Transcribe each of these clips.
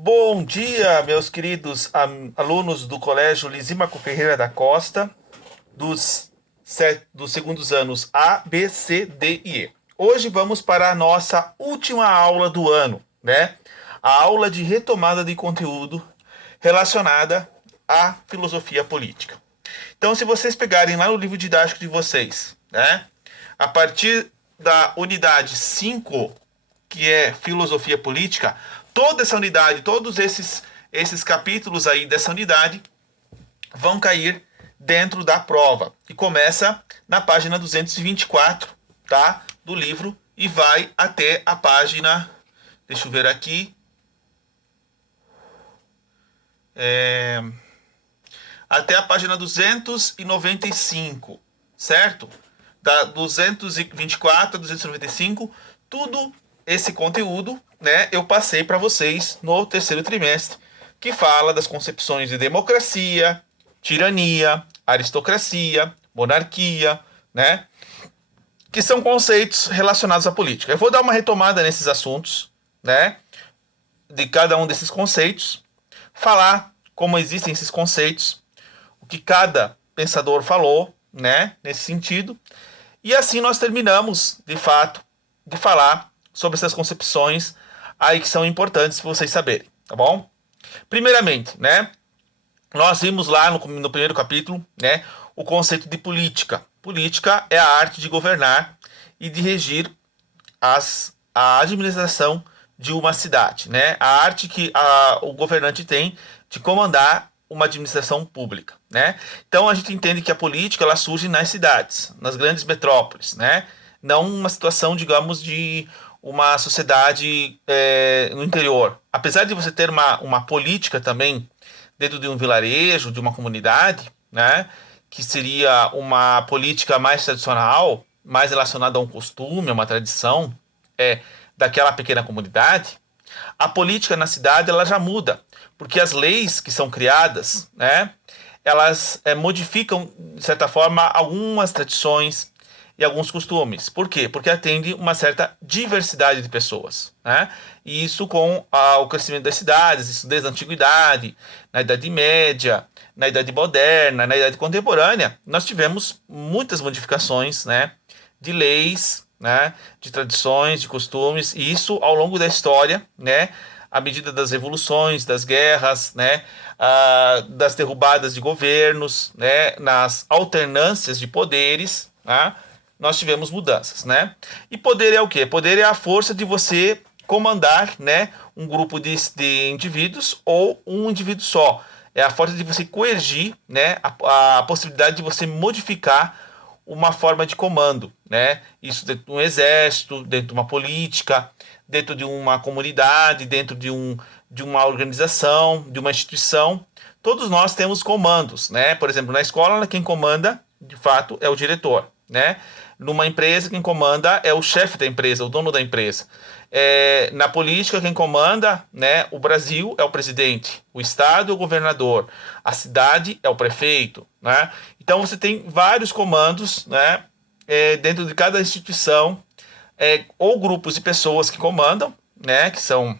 Bom dia, meus queridos alunos do Colégio Lisímaco Ferreira da Costa, dos segundos anos A, B, C, D e E. Hoje vamos para a nossa última aula do ano, né? A aula de retomada de conteúdo relacionada à filosofia política. Então, se vocês pegarem lá no livro didático de vocês, né? A partir da unidade 5, que é filosofia política, toda essa unidade, todos esses capítulos aí dessa unidade vão cair dentro da prova. E começa na página 224, tá? Do livro e vai até a página, deixa eu ver aqui, até a página 295, certo? Da 224 a 295, tudo esse conteúdo, né, eu passei para vocês no terceiro trimestre, que fala das concepções de democracia, tirania, aristocracia, monarquia, né, que são conceitos relacionados à política. Eu vou dar uma retomada nesses assuntos, né, de cada um desses conceitos, falar como existem esses conceitos, o que cada pensador falou, né, nesse sentido, e assim nós terminamos, de fato, de falar sobre essas concepções aí que são importantes para vocês saberem, tá bom? Primeiramente, né, nós vimos lá no primeiro capítulo, né, o conceito de política. Política é a arte de governar e de regir a administração de uma cidade, né? A arte que o governante tem de comandar uma administração pública, né? Então a gente entende que a política ela surge nas cidades, nas grandes metrópoles, né? Não uma situação, digamos, de uma sociedade no interior. Apesar de você ter uma política também dentro de um vilarejo, de uma comunidade, né? Que seria uma política mais tradicional, mais relacionada a um costume, a uma tradição, daquela pequena comunidade, a política na cidade ela já muda, porque as leis que são criadas, né, elas modificam, de certa forma, algumas tradições e alguns costumes. Por quê? Porque atende uma certa diversidade de pessoas, né? E isso com o crescimento das cidades, isso desde a antiguidade, na Idade Média, na Idade Moderna, na Idade Contemporânea, nós tivemos muitas modificações, né, de leis, né, de tradições, de costumes, e isso ao longo da história, né, à medida das revoluções, das guerras, né, das derrubadas de governos, né, nas alternâncias de poderes, né, nós tivemos mudanças, né? E poder é o quê? Poder é a força de você comandar, né, um grupo de indivíduos ou um indivíduo só. É a força de você coergir, né, a possibilidade de você modificar uma forma de comando, né? Isso dentro de um exército, dentro de uma política, dentro de uma comunidade, dentro de uma organização, de uma instituição. Todos nós temos comandos, né? Por exemplo, na escola, quem comanda, de fato, é o diretor, né? Numa empresa, quem comanda é o chefe da empresa, o dono da empresa. Na política, quem comanda, né, o Brasil é o presidente, o estado é o governador, a cidade é o prefeito, né? Então você tem vários comandos, né, dentro de cada instituição, ou grupos de pessoas que comandam, né, que são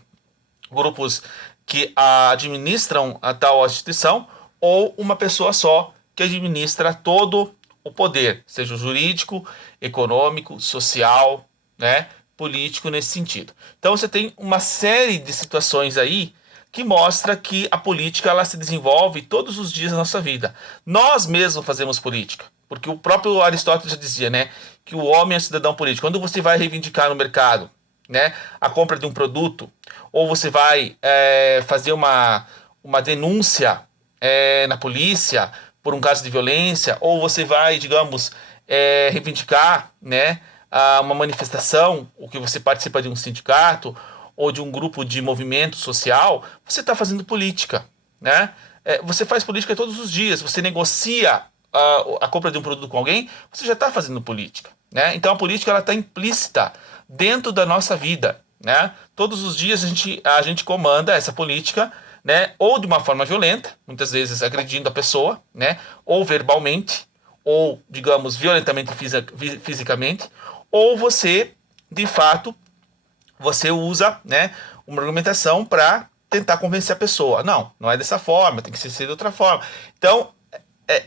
grupos que administram a tal instituição, ou uma pessoa só que administra todo o poder, seja jurídico, econômico, social, né, político nesse sentido. Então você tem uma série de situações aí que mostra que a política ela se desenvolve todos os dias da nossa vida. Nós mesmos fazemos política, porque o próprio Aristóteles já dizia, né, que o homem é cidadão político. Quando você vai reivindicar no mercado, né, a compra de um produto, ou você vai fazer uma denúncia na polícia por um caso de violência, ou você vai, digamos, reivindicar, né, uma manifestação, ou que você participa de um sindicato, ou de um grupo de movimento social, você está fazendo política, né? Você faz política todos os dias, você negocia a compra de um produto com alguém, você já está fazendo política, né? Então a política ela está implícita dentro da nossa vida, né? Todos os dias a gente comanda essa política, né? Ou de uma forma violenta, muitas vezes agredindo a pessoa, né? Ou verbalmente, ou digamos violentamente fisicamente, ou você de fato você usa, né, uma argumentação para tentar convencer a pessoa. Não, não é dessa forma, tem que ser de outra forma. Então,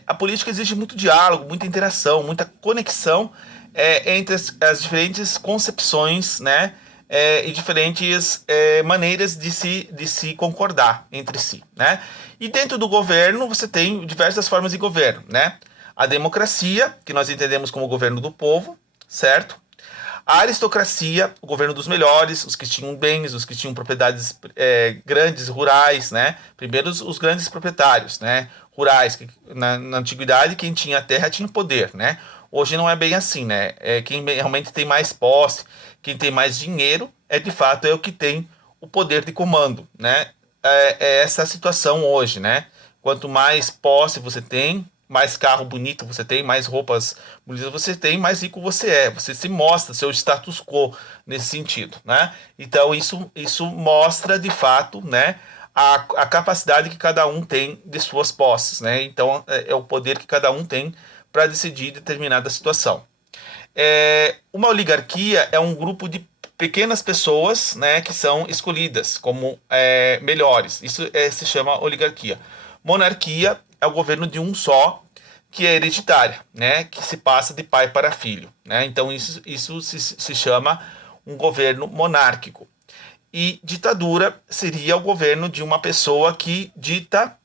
a política exige muito diálogo, muita interação, muita conexão entre as diferentes concepções, né? E diferentes maneiras de se concordar entre si, né? E dentro do governo você tem diversas formas de governo, né? A democracia, que nós entendemos como o governo do povo, certo? A aristocracia, o governo dos melhores, os que tinham bens, os que tinham propriedades grandes, rurais, né? Primeiro os grandes proprietários, né? Rurais, que na antiguidade quem tinha terra tinha poder, né? Hoje não é bem assim, né? Quem realmente tem mais posse, quem tem mais dinheiro, de fato é o que tem o poder de comando, né? É essa a situação hoje, né? Quanto mais posse você tem, mais carro bonito você tem, mais roupas bonitas você tem, mais rico você é. Você se mostra seu status quo nesse sentido, né? Então isso mostra de fato, né, a capacidade que cada um tem de suas posses, né? Então é o poder que cada um tem para decidir determinada situação. Uma oligarquia é um grupo de pequenas pessoas, né, que são escolhidas como melhores. Isso se chama oligarquia. Monarquia é o governo de um só, que é hereditária, né, que se passa de pai para filho, né? Então isso se chama um governo monárquico. E ditadura seria o governo de uma pessoa que dita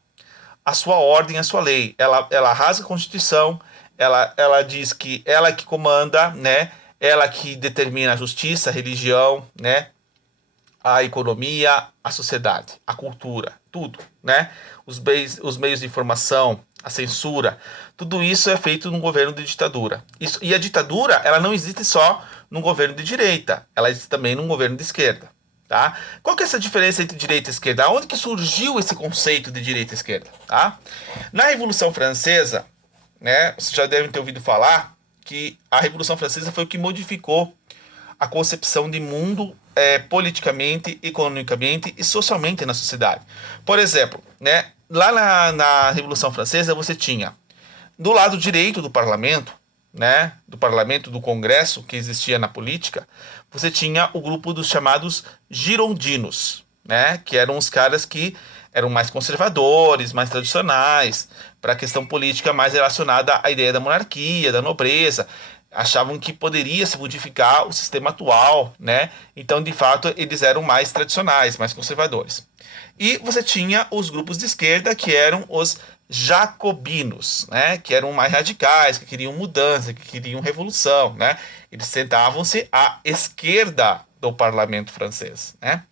a sua ordem, a sua lei. Ela rasga a Constituição, ela diz que ela que comanda, né? Ela que determina a justiça, a religião, né? A economia, a sociedade, a cultura, tudo, né? Os meios de informação, a censura, tudo isso é feito num governo de ditadura. E a ditadura, ela não existe só num governo de direita, ela existe também num governo de esquerda. Tá? Qual que é essa diferença entre direita e esquerda? Onde que surgiu esse conceito de direita e esquerda? Tá? Na Revolução Francesa, né, vocês já devem ter ouvido falar que a Revolução Francesa foi o que modificou a concepção de mundo politicamente, economicamente e socialmente na sociedade. Por exemplo, né, lá na Revolução Francesa você tinha do lado direito do parlamento, né, do parlamento, do congresso que existia na política, você tinha o grupo dos chamados girondinos, né, que eram os caras que eram mais conservadores, mais tradicionais, para a questão política mais relacionada à ideia da monarquia, da nobreza, achavam que poderia se modificar o sistema atual, né? Então, de fato, eles eram mais tradicionais, mais conservadores. E você tinha os grupos de esquerda, que eram os jacobinos, né? Que eram mais radicais, que queriam mudança, que queriam revolução, né? Eles sentavam-se à esquerda do parlamento francês, né?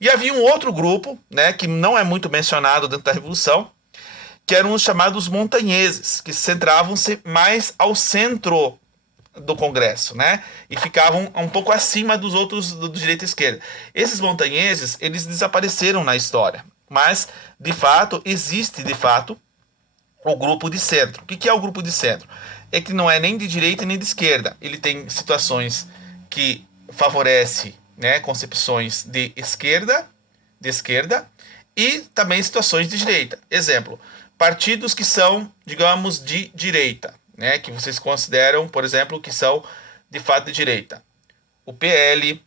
E havia um outro grupo, né, que não é muito mencionado dentro da revolução, que eram os chamados montanheses, que centravam-se mais ao centro do Congresso, né? E ficavam um pouco acima dos outros do direita e esquerda. Esses montanheses, eles desapareceram na história, mas de fato existe de fato o grupo de centro. O que é o grupo de centro? É que não é nem de direita nem de esquerda. Ele tem situações que favorece, né, concepções de esquerda e também situações de direita. Exemplo, partidos que são, digamos, de direita, né, que vocês consideram, por exemplo, que são de fato de direita. O PL,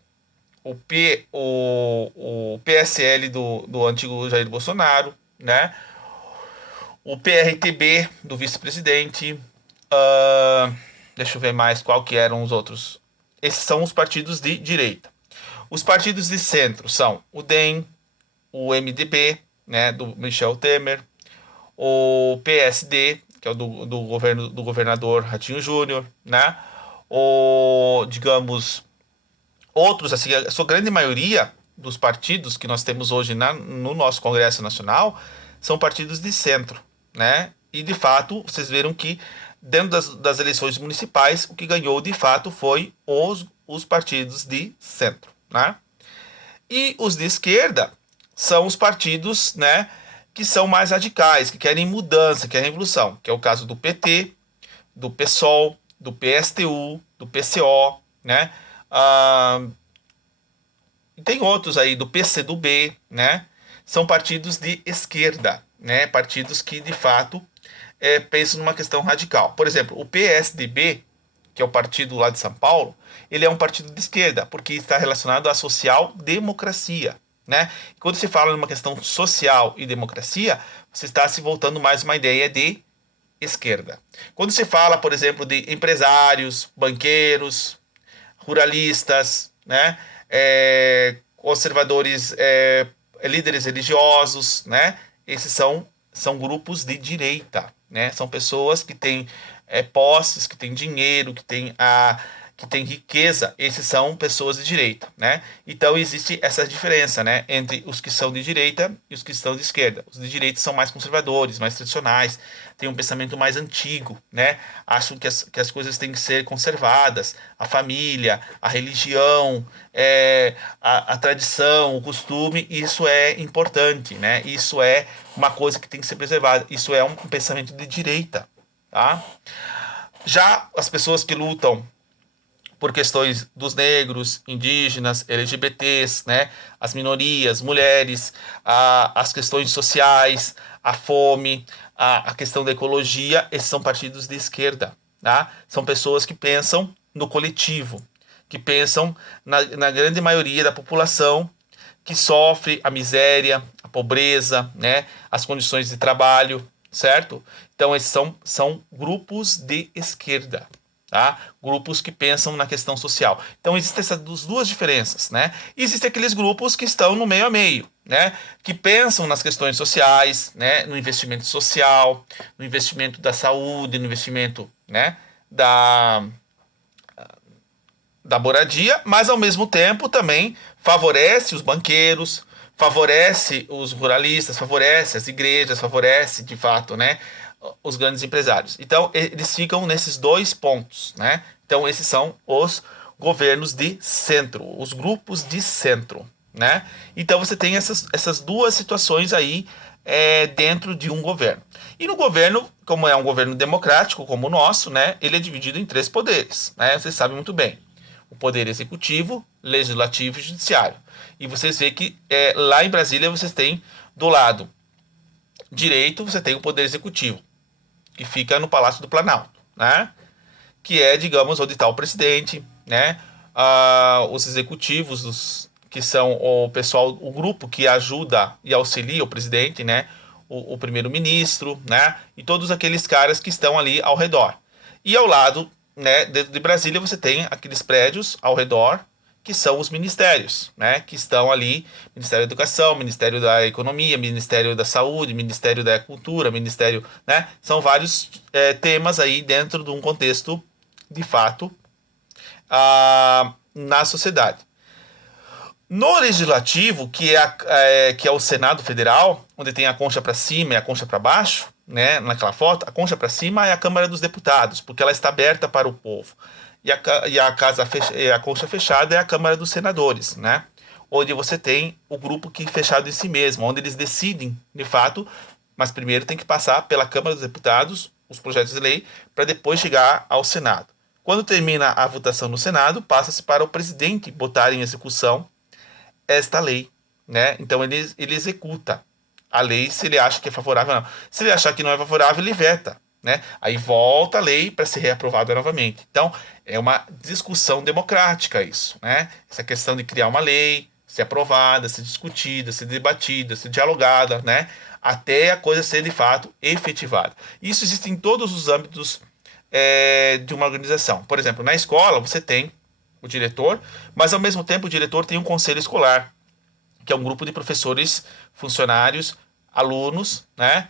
o PSL do antigo Jair Bolsonaro, né? O PRTB do vice-presidente. Deixa eu ver mais qual que eram os outros. Esses são os partidos de direita. Os partidos de centro são o DEM, o MDB, né, do Michel Temer, o PSD, que é o do governador Ratinho Júnior, né? Digamos, outros, assim, a sua grande maioria dos partidos que nós temos hoje no nosso Congresso Nacional são partidos de centro, né? E, de fato, vocês viram que dentro das eleições municipais, o que ganhou, de fato, foi os partidos de centro, né? E os de esquerda são os partidos, né, que são mais radicais, que querem mudança, que querem revolução, que é o caso do PT, do PSOL, do PSTU, do PCO, né? E tem outros aí, do PCdoB, né? São partidos de esquerda, né? Partidos que, de fato, pensam numa questão radical. Por exemplo, o PSDB, que é o partido lá de São Paulo, ele é um partido de esquerda, porque está relacionado à social-democracia, né? Quando se fala numa questão social e democracia, você está se voltando mais uma ideia de esquerda. Quando se fala, por exemplo, de empresários, banqueiros, ruralistas, né? Conservadores, líderes religiosos, né? Esses são grupos de direita, né? São pessoas que têm posses, que têm dinheiro, que têm riqueza. Esses são pessoas de direita, né? Então existe essa diferença, né? Entre os que são de direita e os que estão de esquerda. Os de direita são mais conservadores, mais tradicionais, têm um pensamento mais antigo, né? Acham que as coisas têm que ser conservadas, a família, a religião, a tradição, o costume, isso é importante, né? Isso é uma coisa que tem que ser preservada. Isso é um pensamento de direita, tá? Já as pessoas que lutam por questões dos negros, indígenas, LGBTs, né, as minorias, mulheres, as questões sociais, a fome, a questão da ecologia, esses são partidos de esquerda, tá? São pessoas que pensam no coletivo, que pensam na grande maioria da população que sofre a miséria, a pobreza, né, as condições de trabalho, certo? Então esses são grupos de esquerda. Tá? Grupos que pensam na questão social. Então existem essas duas diferenças, né? E existem aqueles grupos que estão no meio a meio, né? Que pensam nas questões sociais, né? No investimento social, no investimento da saúde, no investimento, né? Da moradia, mas ao mesmo tempo também favorece os banqueiros, favorece os ruralistas, favorece as igrejas, favorece de fato, né, os grandes empresários. Então eles ficam nesses dois pontos, né? Então esses são os governos de centro, os grupos de centro, né? Então você tem essas duas situações aí dentro de um governo. E no governo, como é um governo democrático como o nosso, né, ele é dividido em três poderes, né? Vocês sabem muito bem: o poder executivo, legislativo e judiciário. E vocês veem que lá em Brasília vocês têm do lado direito, você tem o poder executivo, que fica no Palácio do Planalto, né? Que é, digamos, onde está o presidente, né? Os executivos, que são o pessoal, o grupo que ajuda e auxilia o presidente, né? O primeiro-ministro, né? E todos aqueles caras que estão ali ao redor. E ao lado, né, de Brasília, você tem aqueles prédios ao redor que são os ministérios, né, que estão ali: Ministério da Educação, Ministério da Economia, Ministério da Saúde, Ministério da Cultura, Ministério, né, são vários temas aí dentro de um contexto, de fato, na sociedade. No legislativo, que é o Senado Federal, onde tem a concha para cima e a concha para baixo, né, naquela foto, a concha para cima é a Câmara dos Deputados, porque ela está aberta para o povo. E a concha fechada é a Câmara dos Senadores, né? Onde você tem o grupo que fechado em si mesmo, onde eles decidem, de fato, mas primeiro tem que passar pela Câmara dos Deputados, os projetos de lei, para depois chegar ao Senado. Quando termina a votação no Senado, passa-se para o presidente botar em execução esta lei, né? Então ele executa a lei se ele acha que é favorável ou não. Se ele achar que não é favorável, ele veta, né? Aí volta a lei para ser reaprovada novamente. Então é uma discussão democrática isso, né? Essa questão de criar uma lei, ser aprovada, ser discutida, ser debatida, ser dialogada, né? Até a coisa ser de fato efetivada. Isso existe em todos os âmbitos de uma organização. Por exemplo, na escola você tem o diretor, mas ao mesmo tempo o diretor tem um conselho escolar, que é um grupo de professores, funcionários, alunos, né?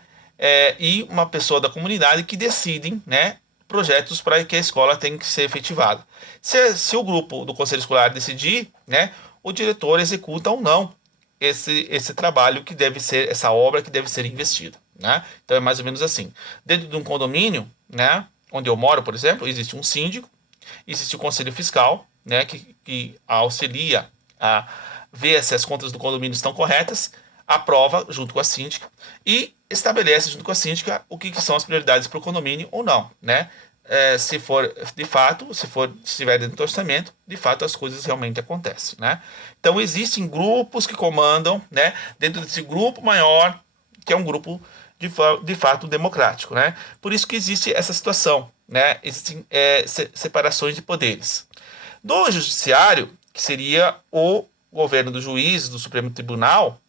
E uma pessoa da comunidade que decidem, né, projetos para que a escola tenha que ser efetivada. Se o grupo do conselho escolar decidir, né, o diretor executa ou não esse trabalho que deve ser, essa obra que deve ser investida, né? Então é mais ou menos assim. Dentro de um condomínio, né, onde eu moro, por exemplo, existe um síndico, existe o conselho fiscal, né, que auxilia a ver se as contas do condomínio estão corretas, aprova junto com a síndica e estabelece junto com a síndica o que são as prioridades para o condomínio ou não, né? Se for de fato, se estiver dentro do orçamento, de fato as coisas realmente acontecem, né? Então existem grupos que comandam, né? Dentro desse grupo maior, que é um grupo de fato democrático, né? Por isso que existe essa situação, né? Existem separações de poderes. Do judiciário, que seria o governo dos juízes do Supremo Tribunal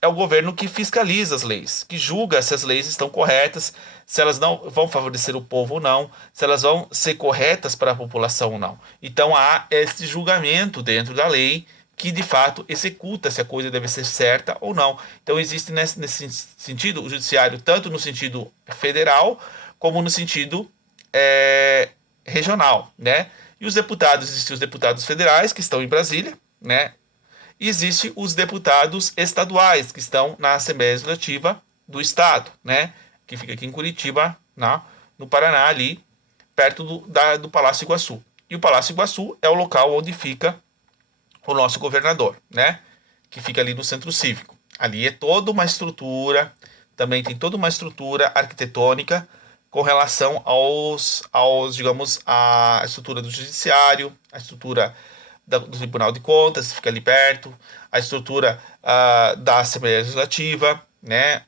é o governo que fiscaliza as leis, que julga se as leis estão corretas, se elas não vão favorecer o povo ou não, se elas vão ser corretas para a população ou não. Então há esse julgamento dentro da lei que de fato executa se a coisa deve ser certa ou não. Então existe nesse sentido o judiciário tanto no sentido federal como no sentido regional, né? E os deputados, existem os deputados federais que estão em Brasília, né? E existem os deputados estaduais que estão na Assembleia Legislativa do Estado, né? Que fica aqui em Curitiba, no Paraná, ali perto do Palácio Iguaçu. E o Palácio Iguaçu é o local onde fica o nosso governador, né? Que fica ali no Centro Cívico. Ali é toda uma estrutura, também tem toda uma estrutura arquitetônica com relação digamos, a estrutura do judiciário, a estrutura do Tribunal de Contas, fica ali perto, a estrutura da Assembleia Legislativa, né?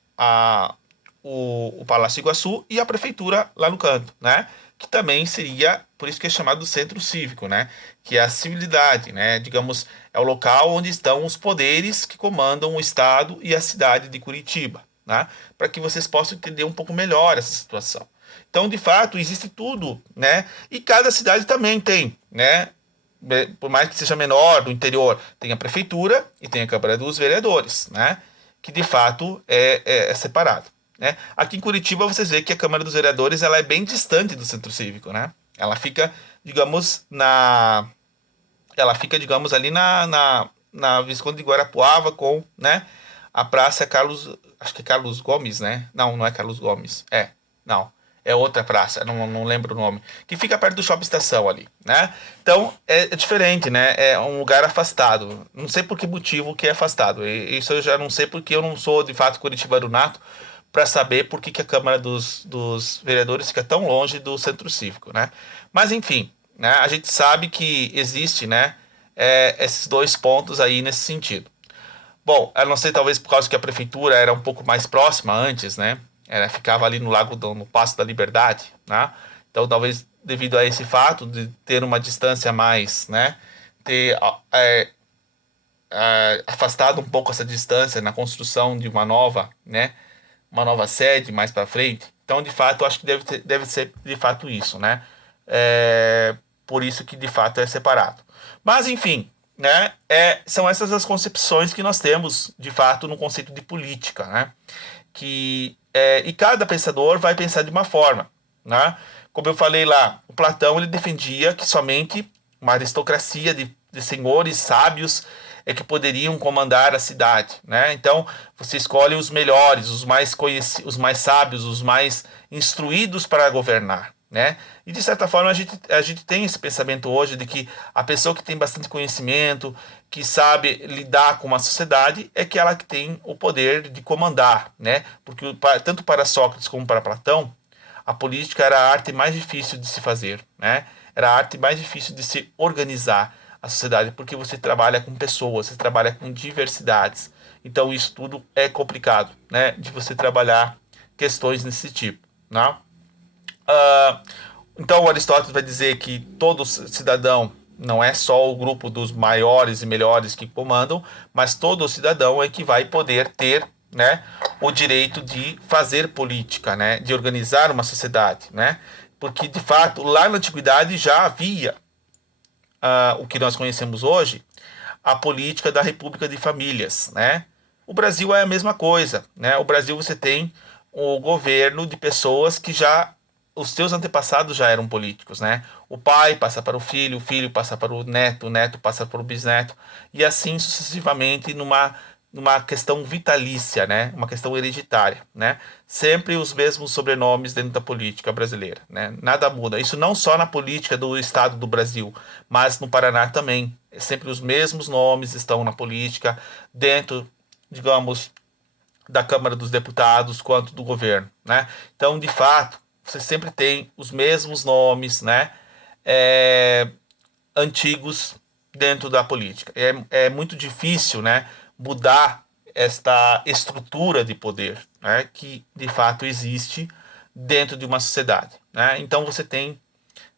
O Palácio Iguaçu e a prefeitura lá no canto, né? Que também seria, por isso que é chamado Centro Cívico, né? Que é a civilidade, né? Digamos, é o local onde estão os poderes que comandam o estado e a cidade de Curitiba, né? Para que vocês possam entender um pouco melhor essa situação. Então, de fato, existe tudo, né? E cada cidade também tem, né? Por mais que seja menor, do interior, tem a prefeitura e tem a Câmara dos Vereadores, né? Que de fato é separado, né? Aqui em Curitiba vocês veem que a Câmara dos Vereadores ela é bem distante do Centro Cívico, né? Ela fica, digamos, ali na Visconde de Guarapuava com, né? A Praça Carlos, acho que é Carlos Gomes, né? Não, não é Carlos Gomes, não. É outra praça, não lembro o nome. Que fica perto do Shopping Estação ali, né? Então, é diferente, né? É um lugar afastado. Não sei por que motivo que é afastado. Isso eu já não sei porque eu não sou, de fato, curitibano nato para saber por que a Câmara dos Vereadores fica tão longe do Centro Cívico, né? Mas, enfim, né? A gente sabe que existe, né? Esses dois pontos aí nesse sentido. Bom, a não ser talvez por causa que a prefeitura era um pouco mais próxima antes, né? Ficava ali no Paço da Liberdade, né? Então, talvez devido a esse fato de ter uma distância mais, né? Ter afastado um pouco essa distância na construção de uma nova, né? Uma nova sede mais para frente. Então, de fato, eu acho que deve ser de fato isso, né? Por isso que de fato é separado. Mas, enfim, né? São essas as concepções que nós temos, de fato, no conceito de política, né? E cada pensador vai pensar de uma forma, né? Como eu falei lá, o Platão ele defendia que somente uma aristocracia de senhores sábios é que poderiam comandar a cidade, né? Então você escolhe os melhores, os mais os mais sábios, os mais instruídos para governar, né? E de certa forma a gente tem esse pensamento hoje de que a pessoa que tem bastante conhecimento, que sabe lidar com uma sociedade, é aquela que tem o poder de comandar, né? Porque tanto para Sócrates como para Platão, a política era a arte mais difícil de se fazer, né? Era a arte mais difícil de se organizar a sociedade, porque você trabalha com pessoas, você trabalha com diversidades. Então isso tudo é complicado, né? De você trabalhar questões desse tipo, né? Então o Aristóteles vai dizer que todo cidadão não é só o grupo dos maiores e melhores que comandam, mas todo cidadão é que vai poder ter, né, o direito de fazer política, né, de organizar uma sociedade, né, porque de fato lá na antiguidade já havia o que nós conhecemos hoje, a política da República de Famílias, né. O Brasil é a mesma coisa, né. O Brasil você tem o governo de pessoas que já os seus antepassados já eram políticos, né? O pai passa para o filho passa para o neto passa para o bisneto, e assim sucessivamente numa questão vitalícia, né? Uma questão hereditária, né? Sempre os mesmos sobrenomes dentro da política brasileira, né? Nada muda. Isso não só na política do estado do Brasil, mas no Paraná também. Sempre os mesmos nomes estão na política, dentro, digamos, da Câmara dos Deputados quanto do governo, né? Então, de fato, você sempre tem os mesmos nomes, né? Antigos dentro da política. É muito difícil, né? Mudar esta estrutura de poder, né? Que de fato existe dentro de uma sociedade, né? Então você tem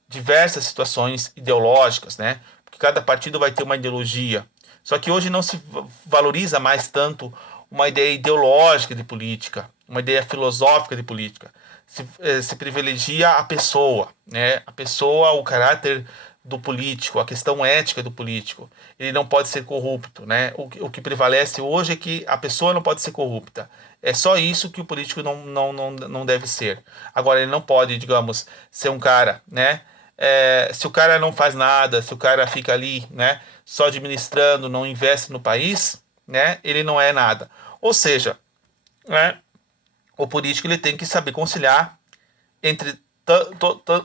diversas situações ideológicas, né? Porque cada partido vai ter uma ideologia Só que hoje não se valoriza mais tanto uma ideia ideológica de política, uma ideia filosófica de política. Se privilegia a pessoa, né? A pessoa, o caráter do político, a questão ética do político. Ele não pode ser corrupto, né? O que prevalece hoje é que a pessoa não pode ser corrupta. É só isso que o político não deve ser. Agora, ele não pode, digamos, ser um cara, né? Se o cara não faz nada, se o cara fica ali, né, só administrando, não investe no país, né, ele não é nada. Ou seja, né, o político ele tem que saber conciliar entre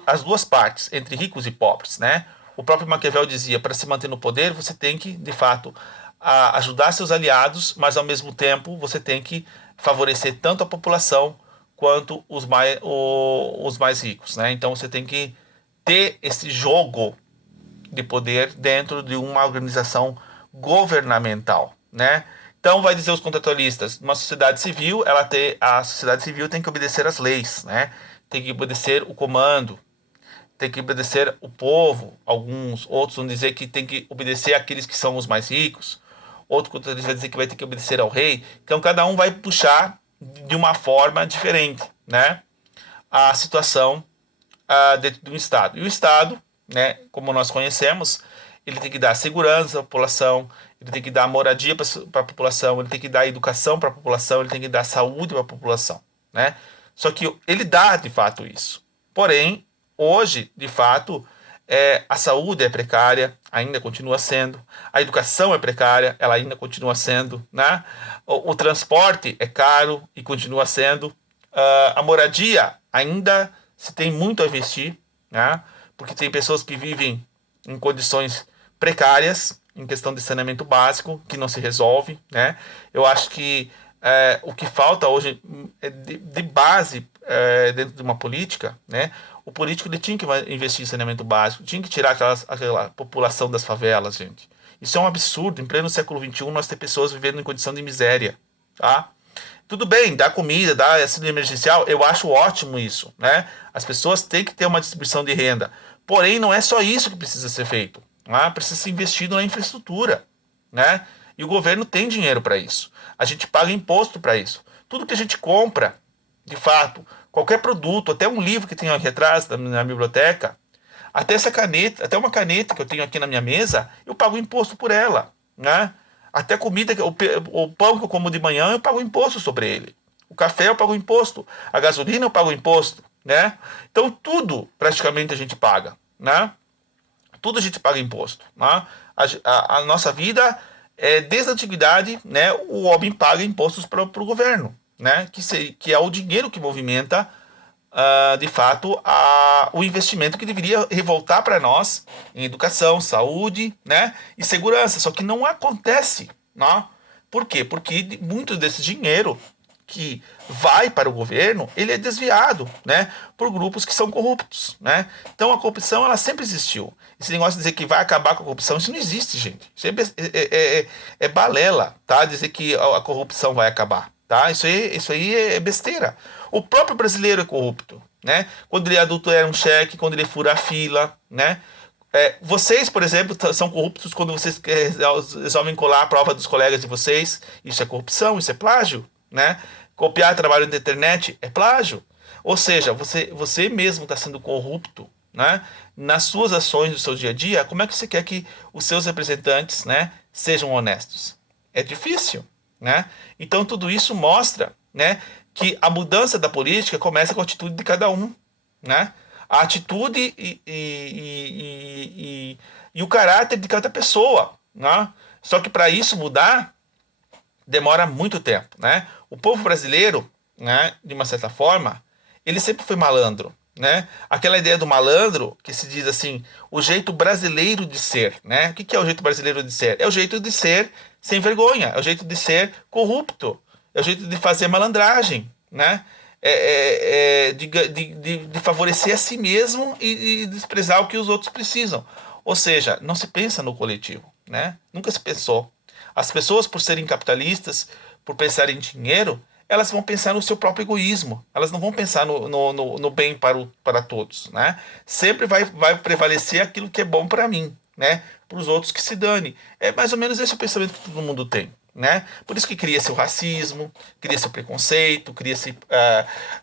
as duas partes, entre ricos e pobres, né? O próprio Maquiavel dizia, para se manter no poder, você tem que, de fato, ajudar seus aliados, mas ao mesmo tempo você tem que favorecer tanto a população quanto os mais ricos, né? Então você tem que ter esse jogo de poder dentro de uma organização governamental, né? Então vai dizer os contratualistas, uma sociedade civil, a sociedade civil tem que obedecer às leis, né? Tem que obedecer o comando, tem que obedecer o povo. Alguns outros vão dizer que tem que obedecer àqueles que são os mais ricos. Outro contratualista vai dizer que vai ter que obedecer ao rei. Então cada um vai puxar de uma forma diferente, né? A situação dentro do Estado. E o Estado, né, como nós conhecemos, ele tem que dar segurança à população, ele tem que dar moradia para a população, ele tem que dar educação para a população, ele tem que dar saúde para a população, né? Só que ele dá de fato isso. Porém, hoje, de fato, a saúde é precária, ainda continua sendo. A educação é precária, ela ainda continua sendo, né? O transporte é caro e continua sendo. A moradia ainda se tem muito a investir, né? Porque tem pessoas que vivem em condições precárias, em questão de saneamento básico, que não se resolve, né? Eu acho que o que falta hoje de base dentro de uma política, né? O político ele tinha que investir em saneamento básico, tinha que tirar aquela população das favelas, gente. Isso é um absurdo. Em pleno século XXI, nós temos pessoas vivendo em condição de miséria, tá? Tudo bem, dar comida, dar auxílio emergencial, eu acho ótimo isso, né? As pessoas têm que ter uma distribuição de renda. Porém, não é só isso que precisa ser feito, né? Precisa ser investido na infraestrutura, né? E o governo tem dinheiro para isso. A gente paga imposto para isso. Tudo que a gente compra, de fato, qualquer produto, até um livro que tenho aqui atrás na biblioteca, até essa caneta, até uma caneta que eu tenho aqui na minha mesa, eu pago imposto por ela, né? Até a comida, o pão que eu como de manhã, eu pago imposto sobre ele. O café eu pago imposto. A gasolina eu pago imposto, né? Então tudo praticamente a gente paga, né? Tudo a gente paga imposto, né? A nossa vida, desde a antiguidade, né? O homem paga impostos para o governo, né? Que é o dinheiro que movimenta de fato o investimento que deveria revoltar para nós em educação, saúde, né, e segurança. Só que não acontece, né? Por quê? Porque muito desse dinheiro que vai para o governo, ele é desviado, né, por grupos que são corruptos, né? Então a corrupção ela sempre existiu. Esse negócio de dizer que vai acabar com a corrupção, isso não existe, gente. Isso é balela, tá? Dizer que a corrupção vai acabar, tá? Isso aí é besteira. O próprio brasileiro é corrupto, né? Quando ele adultera um cheque, quando ele fura a fila, né? Vocês, por exemplo, são corruptos quando vocês resolvem colar a prova dos colegas de vocês. Isso é corrupção, isso é plágio, né? Copiar trabalho na internet é plágio. Ou seja, você mesmo está sendo corrupto, né? Nas suas ações do seu dia a dia. Como é que você quer que os seus representantes, né, sejam honestos? É difícil, né? Então tudo isso mostra, né, que a mudança da política começa com a atitude de cada um, né? A atitude e o caráter de cada pessoa, né? Só que para isso mudar demora muito tempo, né? O povo brasileiro, né, de uma certa forma, ele sempre foi malandro, né? Aquela ideia do malandro que se diz assim, o jeito brasileiro de ser, né? O que é o jeito brasileiro de ser? É o jeito de ser sem vergonha, é o jeito de ser corrupto, é o jeito de fazer malandragem, né? De favorecer a si mesmo e desprezar o que os outros precisam. Ou seja, não se pensa no coletivo, né? Nunca se pensou. As pessoas, por serem capitalistas, por pensarem em dinheiro, elas vão pensar no seu próprio egoísmo. Elas não vão pensar no bem para todos, né? Sempre vai prevalecer aquilo que é bom para mim, né? para os outros que se dane. É mais ou menos esse o pensamento que todo mundo tem. Né? Por isso que cria-se o racismo, cria-se o preconceito, cria-se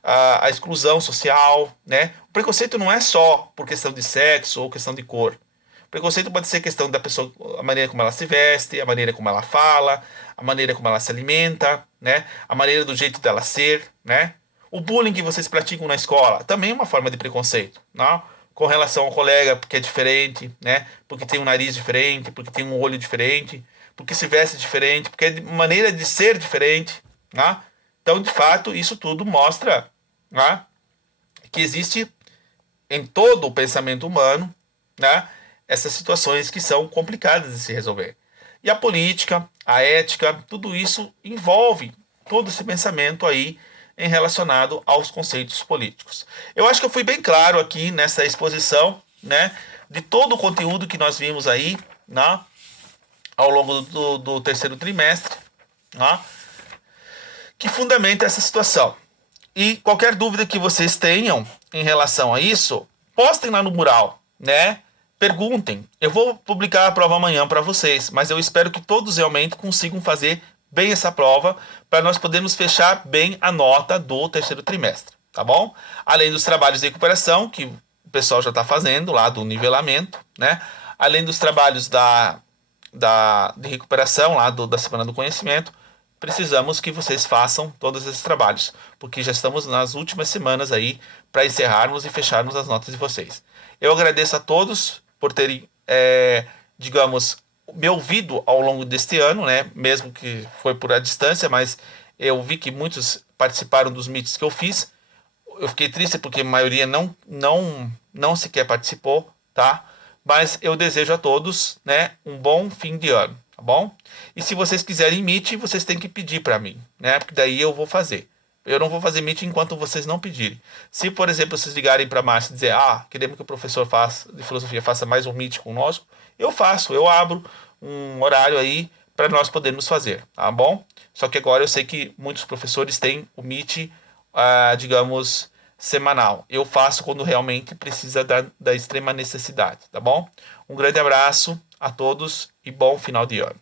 a exclusão social. Né? O preconceito não é só por questão de sexo ou questão de cor. O preconceito pode ser questão da pessoa, a maneira como ela se veste, a maneira como ela fala, a maneira como ela se alimenta, né? A maneira do jeito dela ser, né? O bullying que vocês praticam na escola também é uma forma de preconceito, não? Com relação ao colega, porque é diferente, né? Porque tem um nariz diferente, porque tem um olho diferente, porque se veste diferente, porque é de maneira de ser diferente, né? Então, de fato, isso tudo mostra, né, que existe em todo o pensamento humano, né, essas situações que são complicadas de se resolver. E a política, a ética, tudo isso envolve todo esse pensamento aí em relacionado aos conceitos políticos. Eu acho que eu fui bem claro aqui nessa exposição, né, de todo o conteúdo que nós vimos aí, né, ao longo do terceiro trimestre, né, que fundamenta essa situação. E qualquer dúvida que vocês tenham em relação a isso, postem lá no mural, né? Perguntem. Eu vou publicar a prova amanhã para vocês, mas eu espero que todos realmente consigam fazer bem essa prova para nós podermos fechar bem a nota do terceiro trimestre, tá bom? Além dos trabalhos de recuperação que o pessoal já está fazendo lá do nivelamento, né? Além dos trabalhos de recuperação lá da Semana do Conhecimento, precisamos que vocês façam todos esses trabalhos, porque já estamos nas últimas semanas aí para encerrarmos e fecharmos as notas de vocês. Eu agradeço a todos por terem, digamos, me ouvido ao longo deste ano, né? Mesmo que foi por a distância, mas eu vi que muitos participaram dos meets que eu fiz. Eu fiquei triste porque a maioria não sequer participou, tá? Mas eu desejo a todos, né, um bom fim de ano, tá bom? E se vocês quiserem meet, vocês têm que pedir para mim, né? Porque daí eu vou fazer. Eu não vou fazer meet enquanto vocês não pedirem. Se, por exemplo, vocês ligarem para a Márcia e dizer, queremos que o professor de filosofia faça mais um meet conosco, eu faço, eu abro um horário aí para nós podermos fazer, tá bom? Só que agora eu sei que muitos professores têm o meet, digamos, semanal. Eu faço quando realmente precisa da extrema necessidade, tá bom? Um grande abraço a todos e bom final de ano.